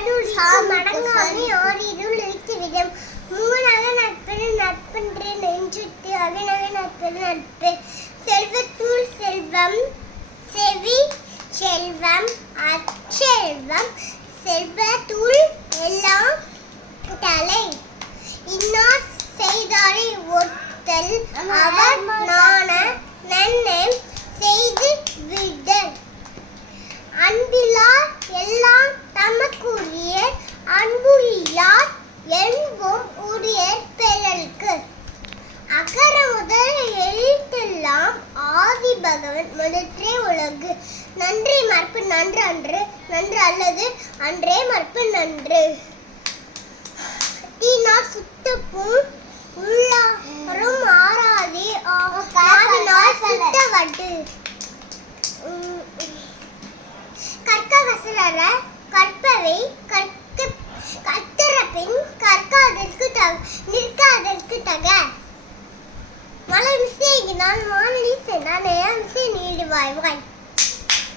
மடங்காமை ஆறிருள் இழுத்து விடும் மூணாக நட்பென நட்பென்று நெஞ்சுட்டு அகனக நட்பென நட்பு செல்வத்துள் செல்வம் செவி செல்வம் அச்செல்வம் செல்வத்துள் எல்லாம் தலை இன்னார் செய்தாரை ஒத்தல் அவர் நாண நன்மை செய்து விடல் அன்பிலார் எல்லாம் தமக்குரிய அன்புள்ளார் என்பும் உரிய பெறலுக்கு அகர முதல் எழுத்தெல்லாம் ஆதி பகவன் முதற்றே உலகு நன்றி மறப்பு நன்று அன்று நன்று அல்லது அன்றே மறப்பு நன்று தீனார் சுத்தப்பும் உள்ளாரும் ஆராதி ஆதினால் சுத்த வட்டு கற்க கசரற கற்பவை கத்தர பின் கற்காதற்கு நிற்காதற்கு தக மலை மிசை நான் வானொலி சென்றான் மிசை நீடுவாய்